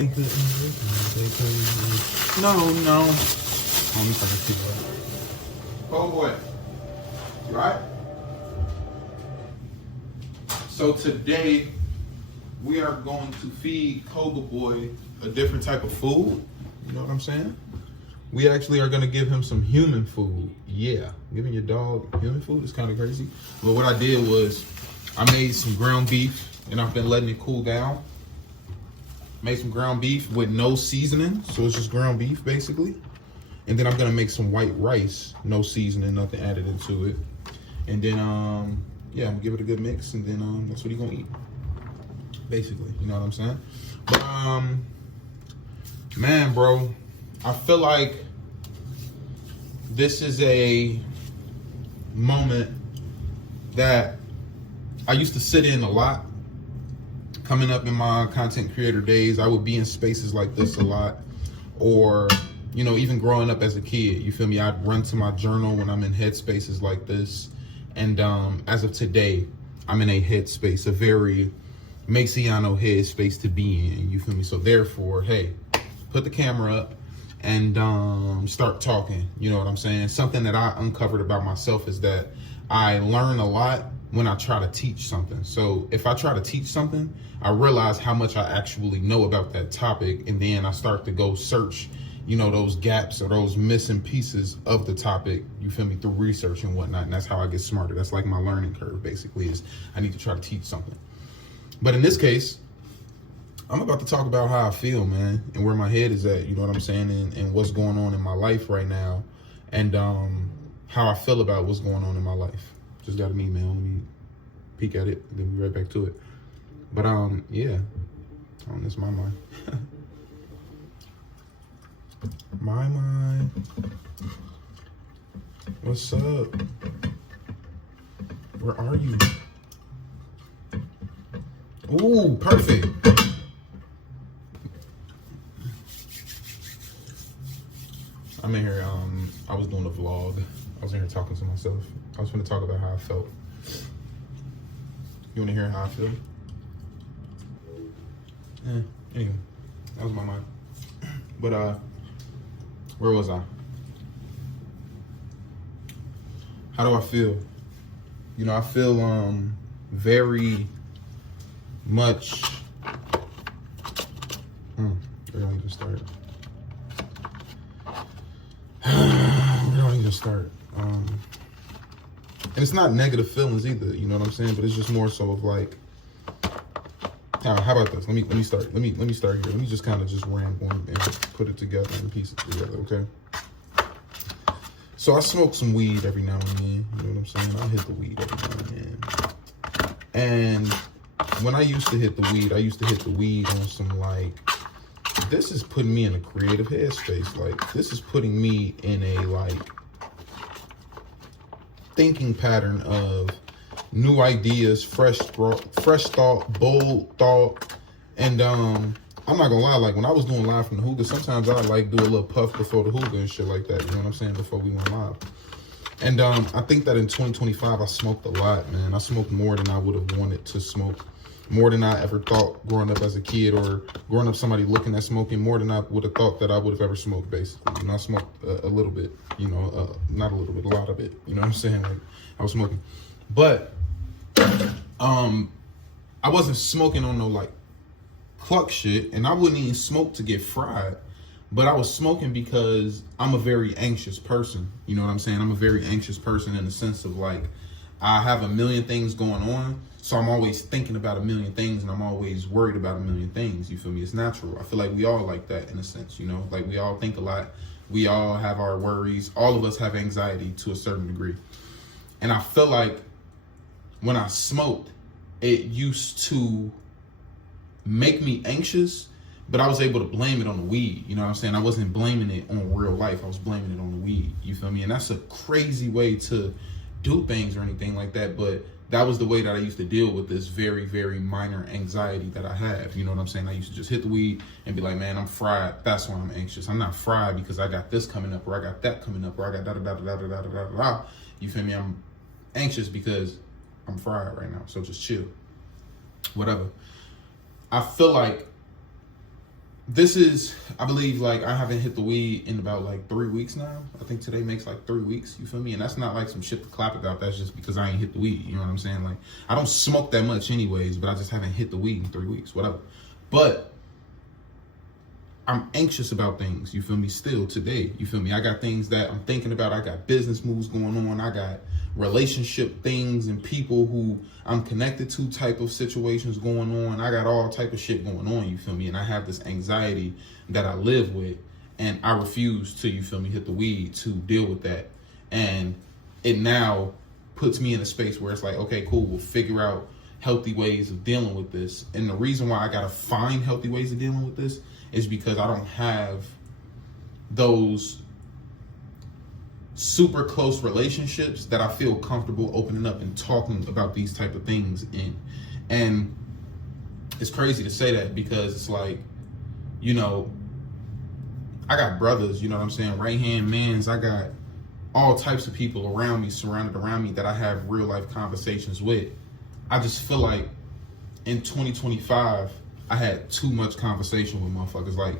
No. Oh boy. Right? So today we are going to feed Cobra Boy a different type of food. You know what I'm saying? We actually are going to give him some human food. Yeah, giving your dog human food is kind of crazy. But what I did was I made some ground beef and I've been letting it cool down. Made some ground beef with no seasoning. So it's just ground beef basically. And then I'm going to make some white rice, no seasoning, nothing added into it. And then, yeah, I'm going to give it a good mix and then that's what he's going to eat. Basically, you know what I'm saying? But, man, bro, I feel like this is a moment that I used to sit in a lot. Coming up in my content creator days, I would be in spaces like this a lot. Or, you know, even growing up as a kid, you feel me? I'd run to my journal when I'm in headspaces like this. And as of today, I'm in a headspace, a very Masionoo headspace to be in, you feel me? So therefore, hey, put the camera up and start talking, you know what I'm saying? Something that I uncovered about myself is that I learn a lot when I try to teach something. So if I try to teach something, I realize how much I actually know about that topic, and then I start to go search, you know, those gaps or those missing pieces of the topic, you feel me, through research and whatnot. And that's how I get smarter. That's like my learning curve, basically, is I need to try to teach something. But in this case, I'm about to talk about how I feel, man, and where my head is at, you know what I'm saying, and what's going on in my life right now, and how I feel about what's going on in my life. Just got an email, let me peek at it, and then be right back to it. But yeah, that's my mind. My mind. What's up? Where are you? Ooh, perfect. I'm in here, I was doing a vlog. I was in here talking to myself. I was going to talk about how I felt. You want to hear how I feel? Anyway, that was my mind. But, where was I? How do I feel? You know, I feel, very much, where do I even start? Where do I even start? And it's not negative feelings either, you know what I'm saying? But it's just more so of like, how about this? Let me start. Let me start here. Let me just kind of just ramble and put it together and piece it together, okay? So I smoke some weed every now and then, you know what I'm saying? I hit the weed every now and then. And when I used to hit the weed, I used to hit the weed on some like, this is putting me in a creative headspace. Like, this is putting me in a like thinking pattern of new ideas, fresh thought, bold thought. And I'm not gonna lie, like when I was doing live from the hookah, sometimes I like do a little puff before the hookah and shit like that, you know what I'm saying, before we went live. And I think that in 2025 I smoked a lot, man. I smoked more than I would have wanted to smoke, more than I ever thought growing up as a kid, or growing up somebody looking at smoking, more than I would have thought that I would have ever smoked, basically. You know, I smoked a little bit, you know, not a little bit, a lot of it, you know what I'm saying? Like, I was smoking. But I wasn't smoking on no like cluck shit, and I wouldn't even smoke to get fried, but I was smoking because I'm a very anxious person. You know what I'm saying? I'm a very anxious person in the sense of like, I have a million things going on, so I'm always thinking about a million things, and I'm always worried about a million things. You feel me? It's natural. I feel like we all like that in a sense, you know, like we all think a lot. We all have our worries. All of us have anxiety to a certain degree. And I feel like when I smoked, it used to make me anxious, but I was able to blame it on the weed. You know what I'm saying? I wasn't blaming it on real life. I was blaming it on the weed. You feel me? And that's a crazy way to do things or anything like that. But that was the way that I used to deal with this very, very minor anxiety that I have. You know what I'm saying? I used to just hit the weed and be like, man, I'm fried. That's why I'm anxious. I'm not fried because I got this coming up, or I got that coming up, or I got da-da-da-da-da-da-da-da-da. You feel me? I'm anxious because I'm fried right now. So just chill. Whatever. I feel like this is, I believe, like, I haven't hit the weed in about like 3 weeks now. I think today makes like 3 weeks, you feel me? And that's not like some shit to clap about. That's just because I ain't hit the weed, you know what I'm saying? Like, I don't smoke that much anyways, but I just haven't hit the weed in 3 weeks, whatever. But I'm anxious about things, you feel me, still today, you feel me? I got things that I'm thinking about. I got business moves going on. I got relationship things and people who I'm connected to type of situations going on. I got all type of shit going on, you feel me? And I have this anxiety that I live with, and I refuse to, you feel me, hit the weed to deal with that. And it now puts me in a space where it's like, okay, cool, we'll figure out healthy ways of dealing with this. And the reason why I gotta find healthy ways of dealing with this is because I don't have those super close relationships that I feel comfortable opening up and talking about these type of things in. And it's crazy to say that because it's like, you know, I got brothers, you know what I'm saying, right hand mans. I got all types of people around me, surrounded around me that I have real life conversations with. I just feel like in 2025, I had too much conversation with motherfuckers. Like,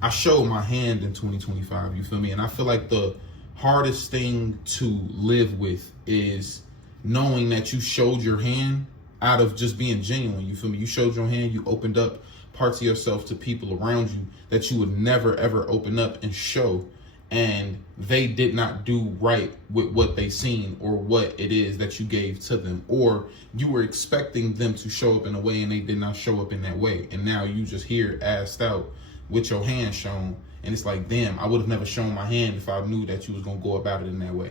I showed my hand in 2025, you feel me? And I feel like the hardest thing to live with is knowing that you showed your hand out of just being genuine, you feel me? You showed your hand, you opened up parts of yourself to people around you that you would never ever open up and show, and they did not do right with what they seen or what it is that you gave to them, or you were expecting them to show up in a way and they did not show up in that way, and now you just here assed out with your hand shown, and it's like, damn, I would have never shown my hand if I knew that you was gonna go about it in that way.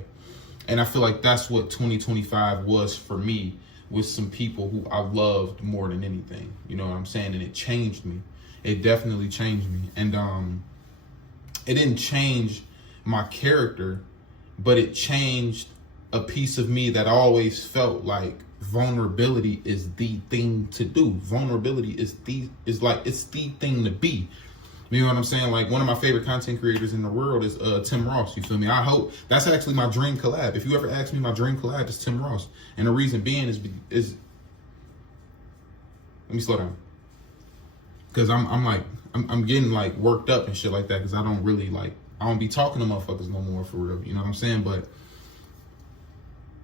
And I feel like that's what 2025 was for me, with some people who I loved more than anything, you know what I'm saying? And it changed me. It definitely changed me. And it didn't change my character, but it changed a piece of me that always felt like vulnerability is the thing to do. Vulnerability is it's the thing to be. You know what I'm saying? Like, one of my favorite content creators in the world is Tim Ross, you feel me? I hope that's actually my dream collab. If you ever ask me, my dream collab is Tim Ross. And the reason being is let me slow down. Cause I'm getting like worked up and shit like that. Cause I don't really I don't be talking to motherfuckers no more for real. You know what I'm saying? But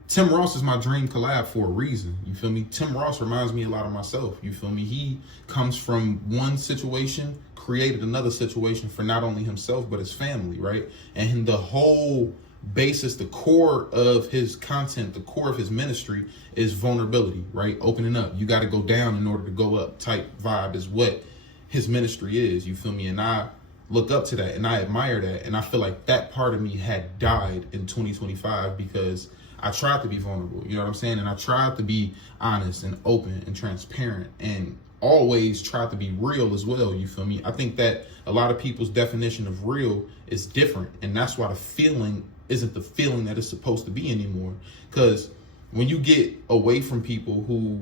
Tim Ross is my dream collab for a reason. You feel me? Tim Ross reminds me a lot of myself. You feel me? He comes from one situation, created another situation for not only himself, but his family, right? And the whole basis, the core of his content, the core of his ministry is vulnerability, right? Opening up. You got to go down in order to go up type vibe is what his ministry is. You feel me? And I look up to that and I admire that. And I feel like that part of me had died in 2025 because I tried to be vulnerable, you know what I'm saying? And I tried to be honest and open and transparent and always tried to be real as well, you feel me? I think that a lot of people's definition of real is different. And that's why the feeling isn't the feeling that it's supposed to be anymore. Because when you get away from people who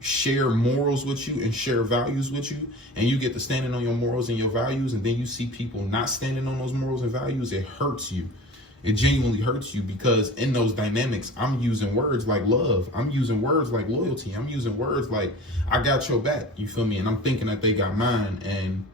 share morals with you and share values with you, and you get to standing on your morals and your values, and then you see people not standing on those morals and values, it hurts you. It genuinely hurts you, because in those dynamics, I'm using words like love. I'm using words like loyalty. I'm using words like, I got your back, you feel me? And I'm thinking that they got mine. And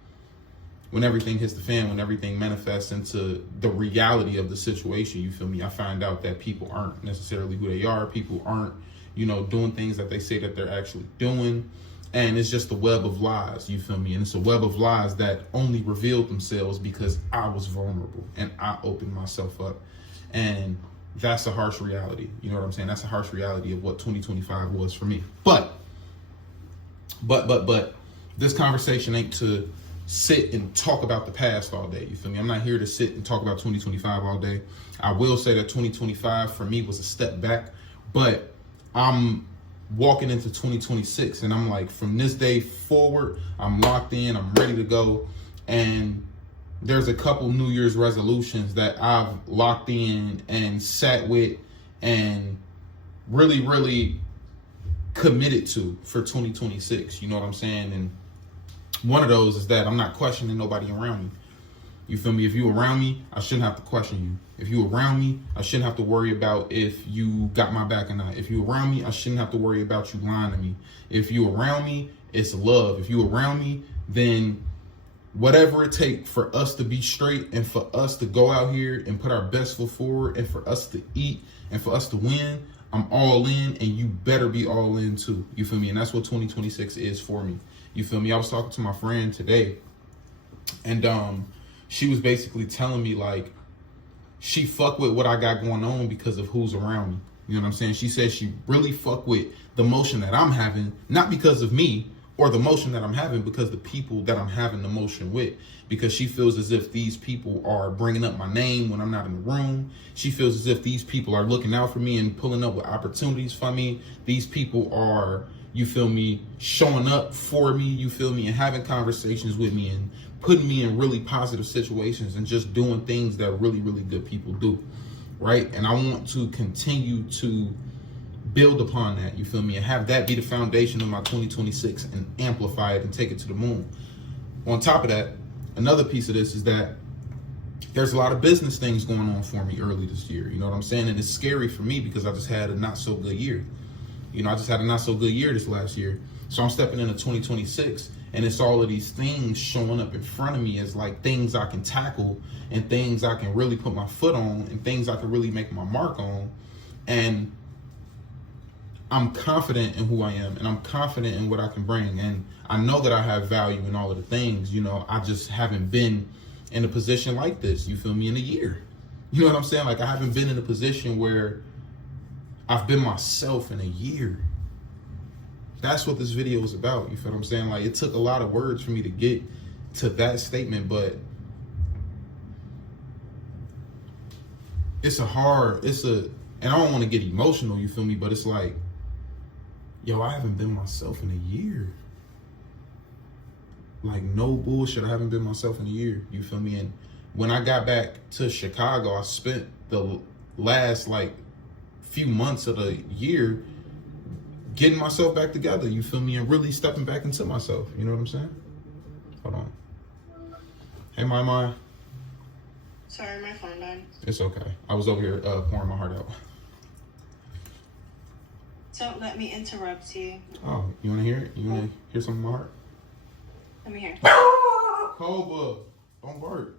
when everything hits the fan, when everything manifests into the reality of the situation, you feel me? I find out that people aren't necessarily who they are. People aren't, you know, doing things that they say that they're actually doing. And it's just a web of lies, you feel me? And it's a web of lies that only revealed themselves because I was vulnerable and I opened myself up. And that's a harsh reality. You know what I'm saying? That's a harsh reality of what 2025 was for me. But this conversation ain't to sit and talk about the past all day. You feel me? I'm not here to sit and talk about 2025 all day. I will say that 2025 for me was a step back, but I'm walking into 2026 and I'm like, from this day forward, I'm locked in, I'm ready to go. And there's a couple New Year's resolutions that I've locked in and sat with and really, really committed to for 2026. You know what I'm saying? And one of those is that I'm not questioning nobody around me. You feel me? If you around me, I shouldn't have to question you. If you around me, I shouldn't have to worry about if you got my back or not. If you around me, I shouldn't have to worry about you lying to me. If you around me, it's love. If you around me, then whatever it takes for us to be straight and for us to go out here and put our best foot forward and for us to eat and for us to win, I'm all in, and you better be all in too. You feel me? And that's what 2026 is for me. You feel me? I was talking to my friend today, and she was basically telling me like she fuck with what I got going on because of who's around me. You know what I'm saying? She said she really fuck with the motion that I'm having, not because of me or the motion that I'm having, because the people that I'm having the motion with, because she feels as if these people are bringing up my name when I'm not in the room. She feels as if these people are looking out for me and pulling up with opportunities for me. These people are, you feel me, showing up for me, you feel me, and having conversations with me and putting me in really positive situations and just doing things that really, really good people do, right? And I want to continue to build upon that, you feel me, and have that be the foundation of my 2026 and amplify it and take it to the moon. On top of that, another piece of this is that there's a lot of business things going on for me early this year, you know what I'm saying? And it's scary for me because I just had a not so good year. You know, I just had a not so good year this last year. So I'm stepping into 2026, and it's all of these things showing up in front of me as like things I can tackle and things I can really put my foot on and things I can really make my mark on. And I'm confident in who I am, and I'm confident in what I can bring. And I know that I have value in all of the things, you know, I just haven't been in a position like this, you feel me, in a year. You know what I'm saying? Like, I haven't been in a position where I've been myself in a year. That's what this video is about, you feel what I'm saying? Like, it took a lot of words for me to get to that statement, but and I don't want to get emotional, you feel me, but it's like, yo, I haven't been myself in a year. Like, no bullshit, I haven't been myself in a year, you feel me? And when I got back to Chicago, I spent the last, like, few months of the year getting myself back together, you feel me? And really stepping back into myself, you know what I'm saying? Hold on. Hey, my. Sorry, my phone died. It's okay. I was over here pouring my heart out. Don't let me interrupt you. Oh, you want to hear it? You want to hear something from my heart? Let me hear. Cobra, don't bark.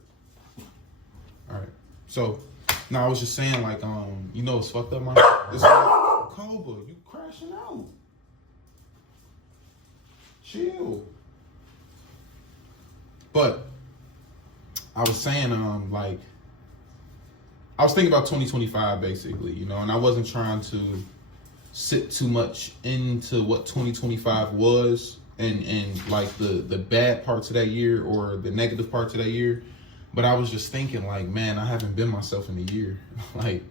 All right. So, now I was just saying, like, you know, it's fucked up, man. It's like, Cobra, you crashing out. Chill. But I was saying, like, I was thinking about 2025, basically, you know, and I wasn't trying to sit too much into what 2025 was and like the bad parts of that year or the negative parts of that year. But I was just thinking, like, man, I haven't been myself in a year. Like,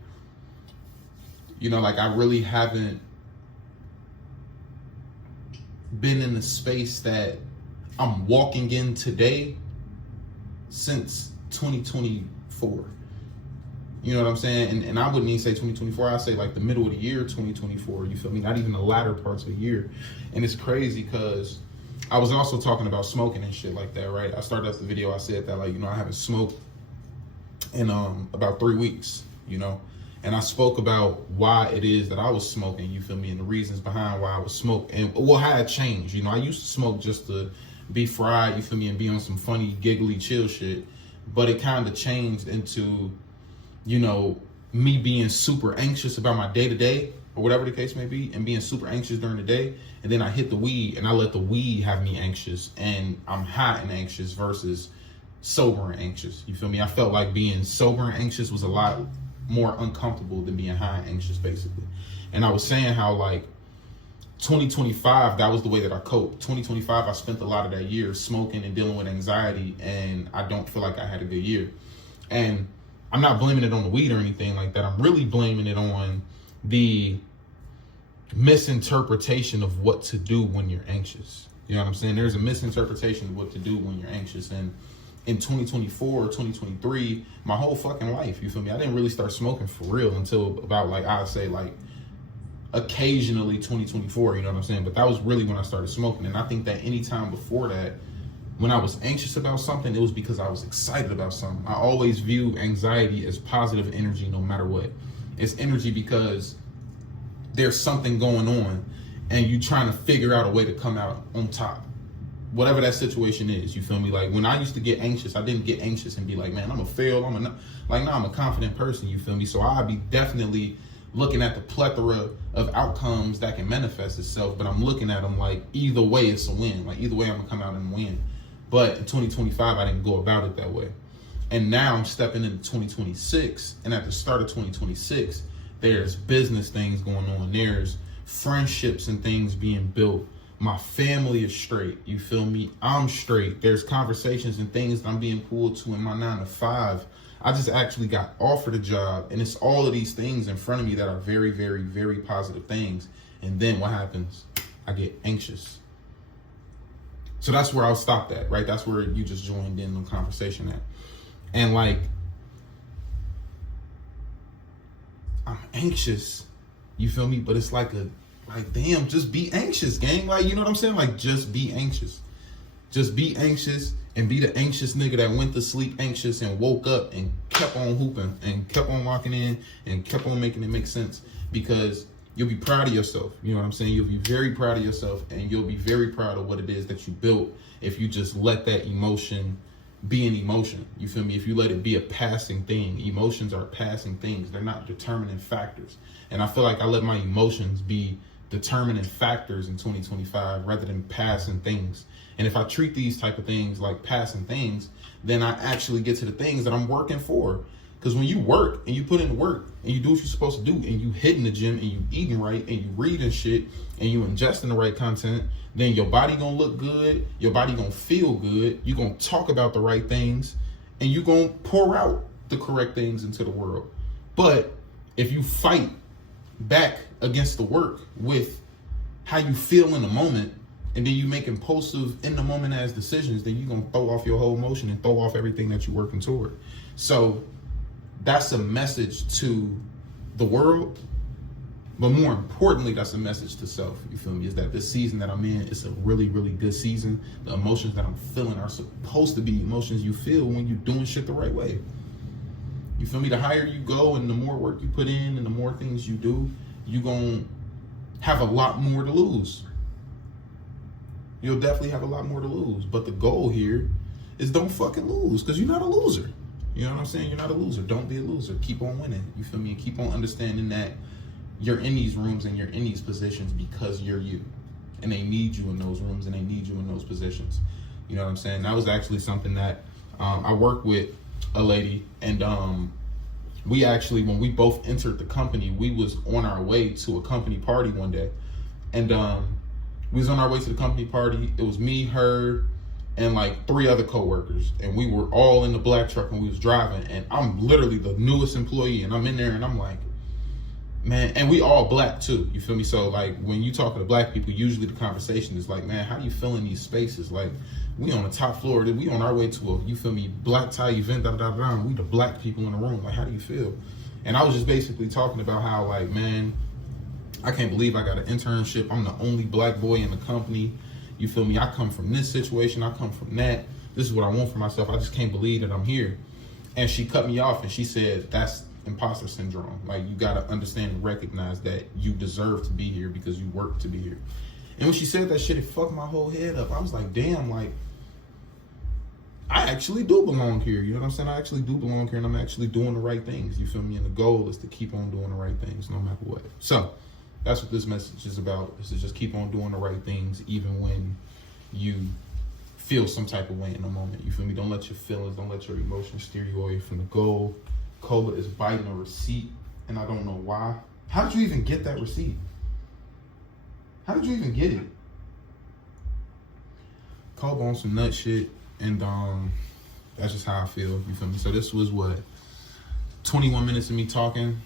you know, like, I really haven't been in the space that I'm walking in today since 2024. You know what I'm saying? And I wouldn't even say 2024. I'd say like the middle of the year, 2024. You feel me? Not even the latter parts of the year. And it's crazy because I was also talking about smoking and shit like that, right? I started off the video, I said that, like, you know, I haven't smoked in about 3 weeks, you know? And I spoke about why it is that I was smoking, you feel me? And the reasons behind why I was smoking. And, well, how it changed. You know, I used to smoke just to be fried, you feel me? And be on some funny, giggly, chill shit. But it kind of changed into, you know, me being super anxious about my day-to-day or whatever the case may be, and being super anxious during the day. And then I hit the weed and I let the weed have me anxious, and I'm hot and anxious versus sober and anxious. You feel me? I felt like being sober and anxious was a lot more uncomfortable than being high and anxious, basically. And I was saying how, like, 2025, that was the way that I coped. 2025, I spent a lot of that year smoking and dealing with anxiety, and I don't feel like I had a good year. And I'm not blaming it on the weed or anything like that. I'm really blaming it on the misinterpretation of what to do when you're anxious. You know what I'm saying? There's a misinterpretation of what to do when you're anxious. And in 2024 or 2023, my whole fucking life, you feel me? I didn't really start smoking for real until about, like, I'd say, like, occasionally 2024, you know what I'm saying? But that was really when I started smoking. And I think that any time before that, when I was anxious about something, it was because I was excited about something. I always view anxiety as positive energy no matter what. It's energy because there's something going on and you're trying to figure out a way to come out on top whatever that situation is, you feel me? Like when I used to get anxious, I didn't get anxious and be like, man, I'm gonna fail. I'm a confident person, you feel me? So I'd be definitely looking at the plethora of outcomes that can manifest itself, but I'm looking at them like either way it's a win. Like either way I'm gonna come out and win. But in 2025, I didn't go about it that way. And now I'm stepping into 2026, and at the start of 2026, there's business things going on. There's friendships and things being built. My family is straight. You feel me? I'm straight. There's conversations and things that I'm being pulled to in my 9 to 5. I just actually got offered a job, and it's all of these things in front of me that are very, very, very positive things. And then what happens? I get anxious. So that's where I'll stop at, right? That's where you just joined in the conversation at. And like, I'm anxious, you feel me? But it's like damn, just be anxious, gang. Like, you know what I'm saying? Like, just be anxious. Just be anxious and be the anxious nigga that went to sleep anxious and woke up and kept on hooping and kept on walking in and kept on making it make sense, because you'll be proud of yourself. You know what I'm saying? You'll be very proud of yourself, and you'll be very proud of what it is that you built if you just let that emotion be an emotion. You feel me? If you let it be a passing thing. Emotions are passing things. They're not determining factors. And I feel like I let my emotions be determining factors in 2025 rather than passing things. And if I treat these type of things like passing things, then I actually get to the things that I'm working for. Because when you work and you put in work and you do what you're supposed to do, and you hit in the gym and you eating right and you reading shit and you ingesting the right content, then your body gonna look good, your body gonna feel good, you gonna talk about the right things, and you gonna pour out the correct things into the world. But if you fight back against the work with how you feel in the moment, and then you make impulsive in the moment as decisions, then you're gonna throw off your whole motion and throw off everything that you're working toward. So that's a message to the world, but more importantly, that's a message to self. You feel me? Is that this season that I'm in is a really, really good season. The emotions that I'm feeling are supposed to be emotions you feel when you're doing shit the right way. You feel me? The higher you go and the more work you put in and the more things you do, you're gonna have a lot more to lose. You'll definitely have a lot more to lose. But the goal here is don't fucking lose, because you're not a loser. You know what I'm saying? You're not a loser. Don't be a loser. Keep on winning. You feel me? And keep on understanding that you're in these rooms and you're in these positions because you're you. And they need you in those rooms and they need you in those positions. You know what I'm saying? That was actually something that I worked with a lady, and we actually, when we both entered the company, we was on our way to a company party one day. And we was on our way to the company party. It was me, her, and like 3 other coworkers, and we were all in the black truck and we was driving, and I'm literally the newest employee, and I'm in there and I'm like, man, and we all black too, you feel me? So like when you talk to black people, usually the conversation is like, man, how do you feel in these spaces? Like, we on the top floor, we on our way to a, you feel me, black tie event, we the black people in the room, like, how do you feel? And I was just basically talking about how, like, man, I can't believe I got an internship. I'm the only black boy in the company. You feel me? I come from this situation. I come from that. This is what I want for myself. I just can't believe that I'm here. And she cut me off and she said, that's imposter syndrome. Like, you got to understand and recognize that you deserve to be here because you work to be here. And when she said that shit, it fucked my whole head up. I was like, damn, like, I actually do belong here. You know what I'm saying? I actually do belong here, and I'm actually doing the right things. You feel me? And the goal is to keep on doing the right things no matter what. So that's what this message is about, is to just keep on doing the right things even when you feel some type of way in the moment. You feel me? Don't let your feelings, don't let your emotions steer you away from the goal. Cola is biting a receipt, and I don't know why. How did you even get that receipt? How did you even get it? Cola on some nut shit, and that's just how I feel. You feel me? So this was what, 21 minutes of me talking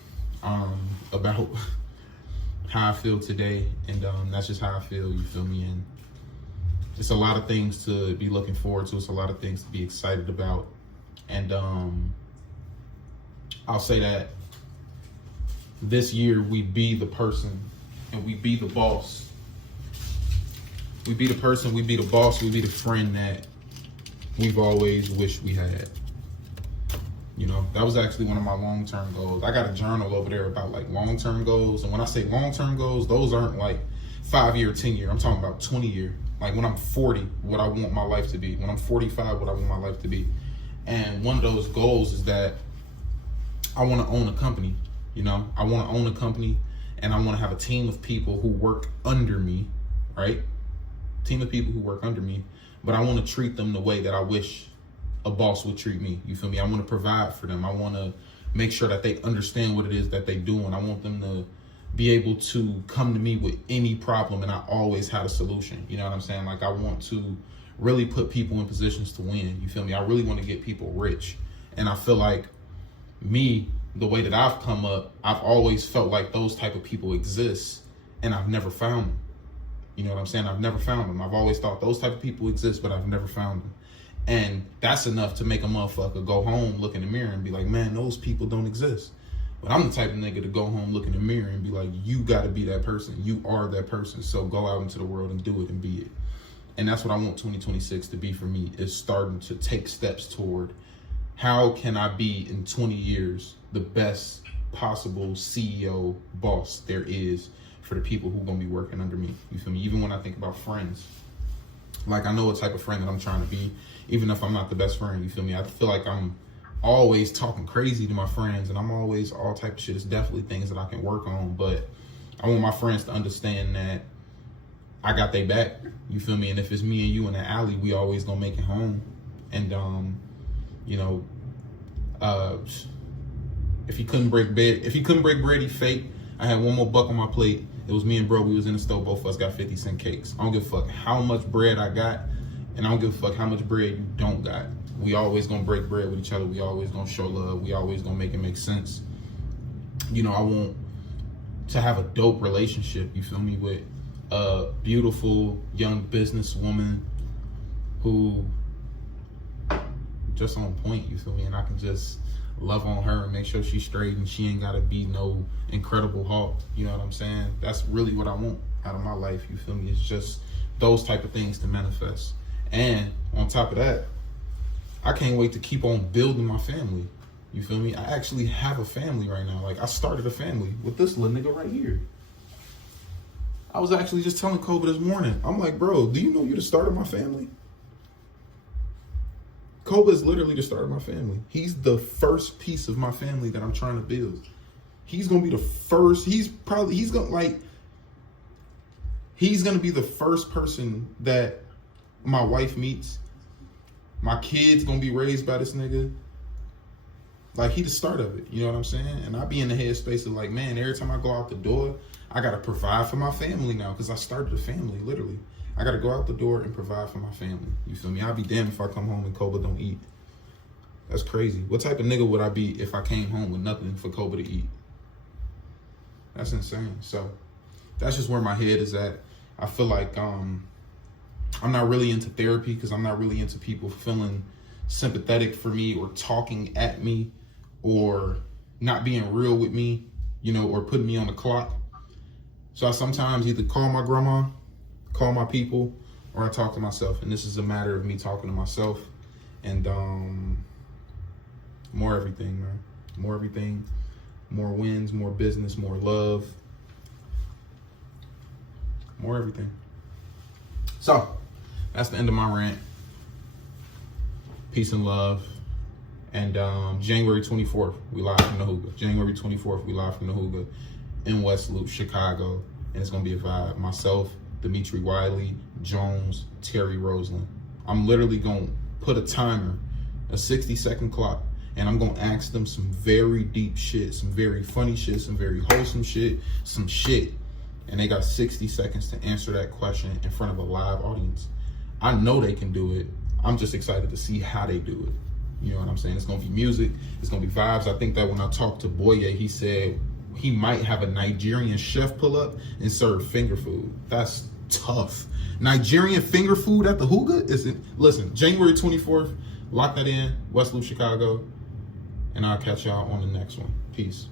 about how I feel today, and that's just how I feel. You feel me? And it's a lot of things to be looking forward to. It's a lot of things to be excited about, and I'll say that this year we be the person and we be the boss. We be the person, we be the boss, we be the friend that we've always wished we had. You know, that was actually one of my long-term goals. I got a journal over there about like long-term goals. And when I say long-term goals, those aren't like 5-year, 10-year. I'm talking about 20-year. Like when I'm 40, what I want my life to be. When I'm 45, what I want my life to be. And one of those goals is that I want to own a company. You know, I want to own a company, and I want to have a team of people who work under me, right? Team of people who work under me, but I want to treat them the way that I wish a boss would treat me. You feel me? I want to provide for them. I want to make sure that they understand what it is that they do, and I want them to be able to come to me with any problem, and I always had a solution. You know what I'm saying? Like, I want to really put people in positions to win. You feel me? I really want to get people rich. And I feel like me, the way that I've come up, I've always felt like those type of people exist, and I've never found them. You know what I'm saying? I've never found them. I've always thought those type of people exist, but I've never found them. And that's enough to make a motherfucker go home, look in the mirror, and be like, man, those people don't exist. But I'm the type of nigga to go home, look in the mirror, and be like, you got to be that person. You are that person. So go out into the world and do it and be it. And that's what I want 2026 to be for me, is starting to take steps toward how can I be in 20 years the best possible CEO boss there is for the people who are going to be working under me. You feel me? Even when I think about friends, like, I know what type of friend that I'm trying to be, even if I'm not the best friend. You feel me? I feel like I'm always talking crazy to my friends, and I'm always all type of shit. It's definitely things that I can work on, but I want my friends to understand that I got their back. You feel me? And if it's me and you in the alley, we always gonna make it home. And you know, if he couldn't break bread, he fake. I had one more buck on my plate. It was me and bro. We was in the store. Both of us got 50-cent cakes. I don't give a fuck how much bread I got, and I don't give a fuck how much bread you don't got. We always gonna break bread with each other. We always gonna show love. We always gonna make it make sense. You know, I want to have a dope relationship, you feel me, with a beautiful young businesswoman who just on point, you feel me, and I can just love on her and make sure she's straight, and she ain't gotta be no Incredible Hulk. You know what I'm saying? That's really what I want out of my life, you feel me? It's just those type of things to manifest. And on top of that, I can't wait to keep on building my family. You feel me? I actually have a family right now. Like, I started a family with this little nigga right here. I was actually just telling Kobe this morning. I'm like, bro, do you know you're the start of my family? Kobe is literally the start of my family. He's the first piece of my family that I'm trying to build. He's gonna be the first. He's gonna be the first person that my wife meets. My kids gonna be raised by this nigga. Like, he the start of it, you know what I'm saying? And I be in the headspace of like, man, every time I go out the door, I gotta provide for my family now, because I started a family, literally. I gotta go out the door and provide for my family. You feel me? I'll be damned if I come home and Kobe don't eat. That's crazy. What type of nigga would I be if I came home with nothing for Kobe to eat? That's insane. So that's just where my head is at. I feel like I'm not really into therapy, because I'm not really into people feeling sympathetic for me or talking at me or not being real with me, you know, or putting me on the clock. So I sometimes either call my grandma, call my people, or I talk to myself. And this is a matter of me talking to myself. And more everything, man. More everything. More wins, more business, more love. More everything. So that's the end of my rant. Peace and love. And January 24th, we live from the Hookah. January 24th, we live from the Hookah in West Loop, Chicago. And it's going to be a vibe. Myself, Dimitri Wiley, Jones, Terry Roseland. I'm literally going to put a timer, a 60-second clock, and I'm going to ask them some very deep shit, some very funny shit, some very wholesome shit, some shit. And they got 60 seconds to answer that question in front of a live audience. I know they can do it. I'm just excited to see how they do it. You know what I'm saying? It's going to be music. It's going to be vibes. I think that when I talked to Boye, he said he might have a Nigerian chef pull up and serve finger food. That's tough. Nigerian finger food at the Hookah? Listen, January 24th, lock that in, West Loop, Chicago. And I'll catch y'all on the next one. Peace.